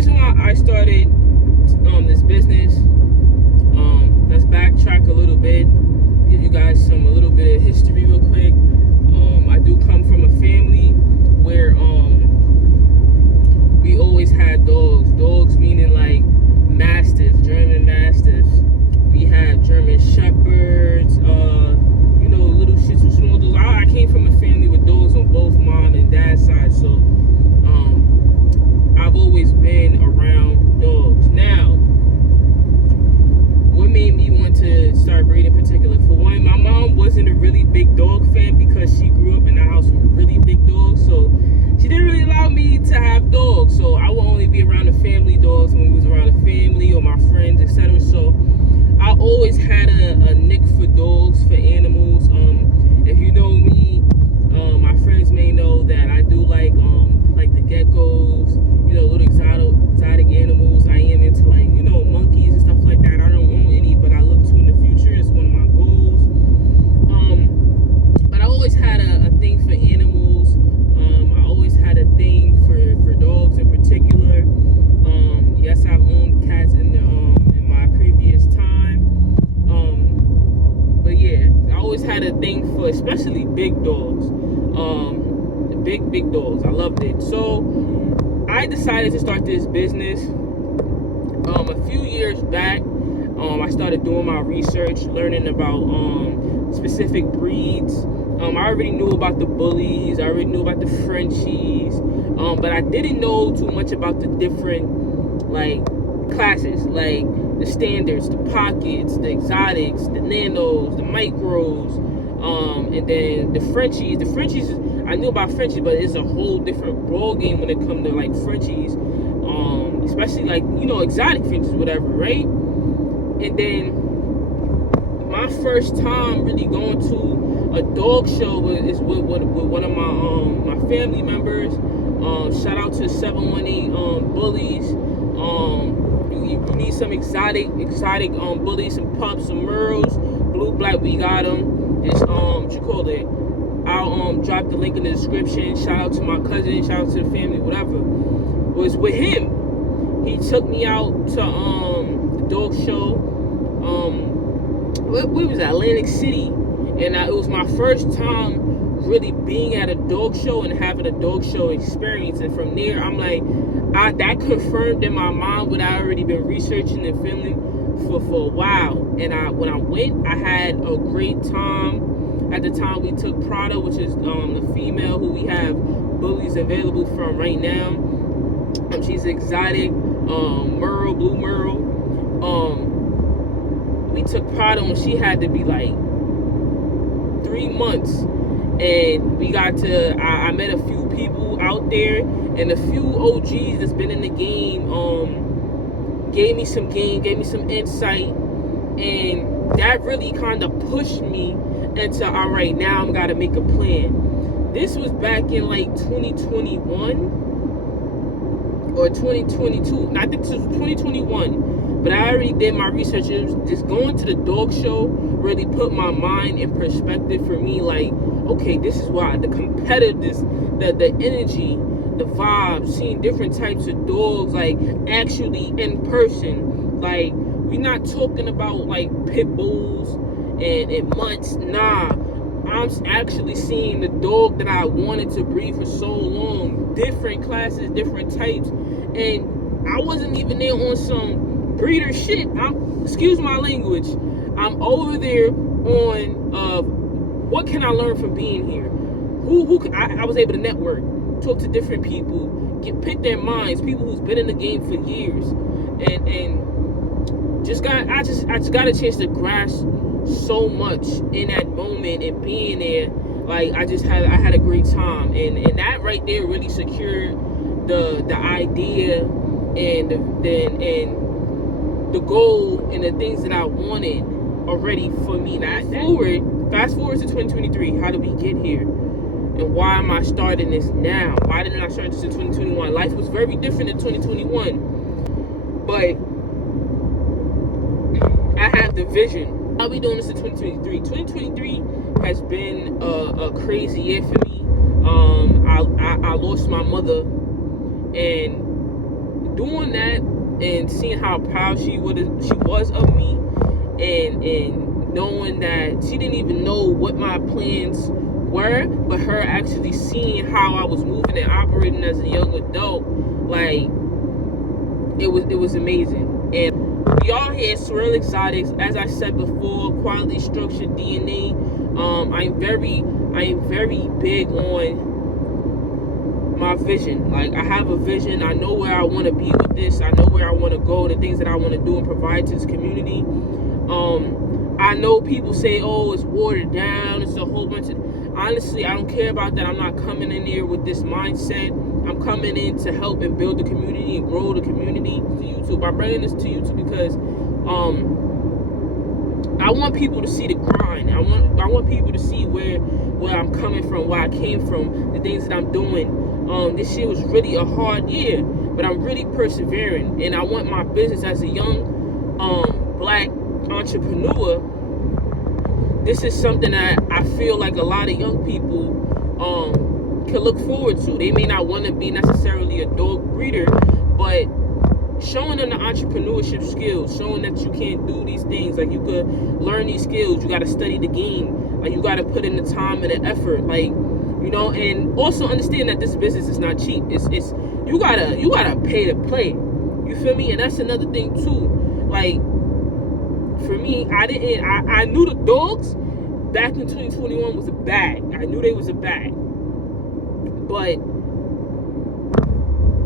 reason why I started this business, let's backtrack a little bit, give you guys a little bit of history real quick. I do come from a family where we always had dogs meaning like mastiffs, German mastiffs. We had German shepherds, little shih tzu, small dogs. I came from a family with dogs on both mom and dad's side, so I've always been around dogs. Now, what made me want to start breeding in particular? For one, my mom wasn't a really big dog fan because she grew up in a house with really big dogs, so she didn't really allow me to have dogs. So I would only be around the family dogs when we was around the family or my friends, etc. So I always had a nick for dogs, for animals. If you know me, my friends may know that I do like the geckos, little exotic animals. I am into monkeys and stuff like that. I don't own any, but I look to in the future. It's one of my goals. But I always had a thing for animals. I always had a thing for dogs in particular. Yes, I've owned cats in my previous time. But yeah, I always had a thing for especially big dogs. Big dogs. I loved it. So I decided to start this business a few years back. I started doing my research, learning about specific breeds. I already knew about the bullies. I already knew about the Frenchies. But I didn't know too much about the different classes, like the standards, the pockets, the exotics, the nanos, the micros, and then the Frenchies. The Frenchies, I knew about Frenchies, but it's a whole different ball game when it comes to Frenchies, especially exotic Frenchies, whatever, right? And then my first time really going to a dog show is with one of my family members. Shout out to 718 Bullies. You need some exotic bullies, some pups, some merles, blue, black. We got them. Just what you call it? I'll drop the link in the description. Shout out to my cousin. Shout out to the family. Whatever. It was with him. He took me out to the dog show. We was at Atlantic City, and it was my first time really being at a dog show and having a dog show experience. And from there, I'm like, that confirmed in my mind what I already been researching and filming for a while. And when I went, I had a great time. At the time, we took Prada, which is the female who we have bullies available from right now. She's exotic, Merle, blue Merle. We took Prada when she had to be 3 months, and we got to. I met a few people out there, and a few OGs that's been in the game. Gave me some insight, and that really kind of pushed me into, all right, now I'm gotta make a plan. This was back in 2021 or 2022. I think this was 2021. But I already did my research. It was just going to the dog show really put my mind in perspective for me. Okay, this is why the competitiveness, the energy, the vibes, seeing different types of dogs, actually in person. We're not talking about pit bulls and mutts. Nah, I'm actually seeing the dog that I wanted to breed for so long. Different classes, different types, and I wasn't even there on some breeder shit. Excuse my language. I'm over there on what can I learn from being here? I was able to network, talk to different people, pick their minds, people who's been in the game for years, and I just got a chance to grasp so much in that moment and being there. I had a great time, and that right there really secured the idea and the goal and the things that I wanted already for me. Fast forward to 2023. How did we get here? And why am I starting this now? Why didn't I start this in 2021? Life was very different in 2021. But I have the vision. I'll be doing this in 2023. 2023 has been a crazy year for me. I lost my mother, and doing that and seeing how proud she was of me, and knowing that she didn't even know what my plans were, but her actually seeing how I was moving and operating as a young adult, like it was amazing. And we all here, Swirl Exotics, as I said before, quality structured DNA. I am very big on my vision. Like, I have a vision. I know where I want to be with this. I know where I want to go, the things that I want to do and provide to this community. I know people say, oh, it's watered down, it's a whole bunch of... Honestly, I don't care about that. I'm not coming in here with this mindset. I'm coming in to help and build the community and grow the community. To YouTube, I'm bringing this to YouTube because I want people to see the grind. I want people to see where I'm coming from, where I came from, the things that I'm doing. This year was really a hard year, but I'm really persevering, and I want my business as a young black entrepreneur. This is something that I feel like a lot of young people can look forward to. They may not want to be necessarily a dog breeder, but showing them the entrepreneurship skills, showing that you can do these things, like you could learn these skills. You got to study the game, like you got to put in the time and the effort, like, you know, and also understand that this business is not cheap. It's you gotta pay to play. You feel me? And that's another thing too. Like, for me, I knew the dogs back in 2021 was a bag. I knew they was a bag. But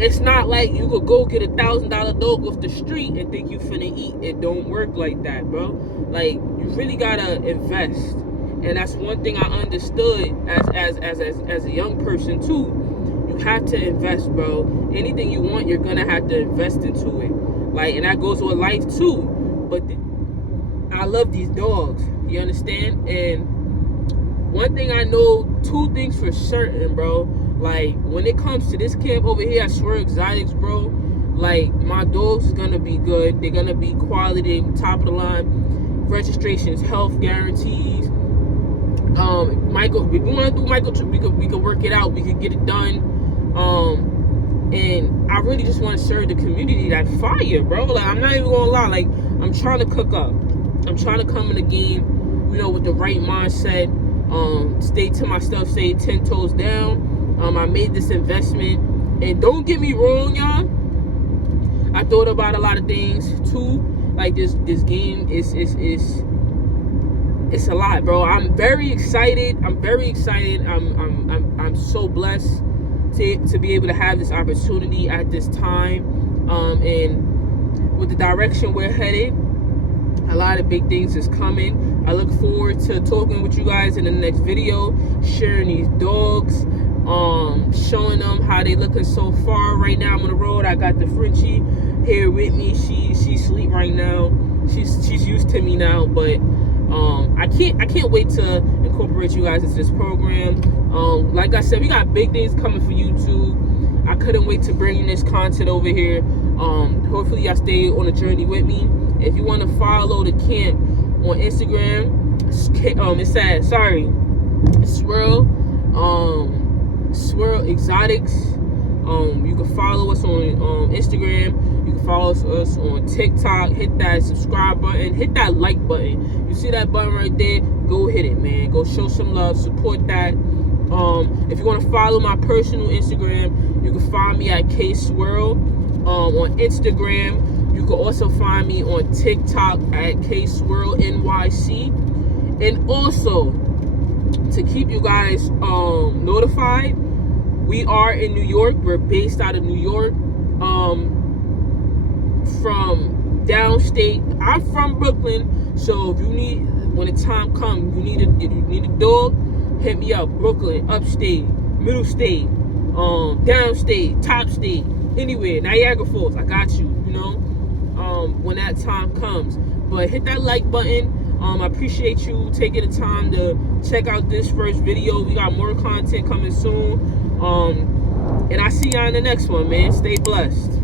it's not like you could go get $1,000 dog off the street and think you finna eat. It don't work like that, bro. Like, you really gotta invest. And that's one thing I understood as a young person too. You have to invest, bro. Anything you want, you're gonna have to invest into it. Like, and that goes with life too. But I love these dogs. You understand? And one thing I know, two things for certain, bro. Like, when it comes to this camp over here, I swear Exotics, bro. Like, my dogs is gonna be good. They're gonna be quality, top of the line. Registrations, health guarantees. Michael, if we want to do Michael, we could work it out. We could get it done. And I really just want to serve the community that fire, bro. Like, I'm not even gonna lie. Like, I'm trying to cook up. I'm trying to come in the game, you know, with the right mindset. Stay to my stuff, stay 10 toes down. I made this investment, and don't get me wrong, y'all. I thought about a lot of things too. Like, this game is it's a lot, bro. I'm very excited. I'm so blessed to be able to have this opportunity at this time. And with the direction we're headed, a lot of big things is coming. I look forward to talking with you guys in the next video, sharing these dogs, showing them how they looking so far. Right now I'm on the road. I got the Frenchie here with me. She sleep right now. She's used to me now, but I can't wait to incorporate you guys into this program. Like I said, we got big things coming for YouTube. I couldn't wait to bring you this content over here. Hopefully y'all stay on the journey with me. If you want to follow the camp on Instagram, it's at Swirl Exotics. You can follow us on Instagram. You can follow us on TikTok. Hit that subscribe button. Hit that like button. You see that button right there? Go hit it, man. Go show some love. Support that. If you want to follow my personal Instagram, you can find me at KSwirl on Instagram. You can also find me on TikTok at KSwirlNYC. And also, to keep you guys notified, we are in New York. We're based out of New York. From downstate. I'm from Brooklyn. So if you need, when the time comes, you need a dog, hit me up. Brooklyn, upstate, middle state, downstate, top state, anywhere, Niagara Falls, I got you, you know, when that time comes. But hit that like button. I appreciate you taking the time to check out this first video. We got more content coming soon. And I see y'all in the next one, man. Stay blessed.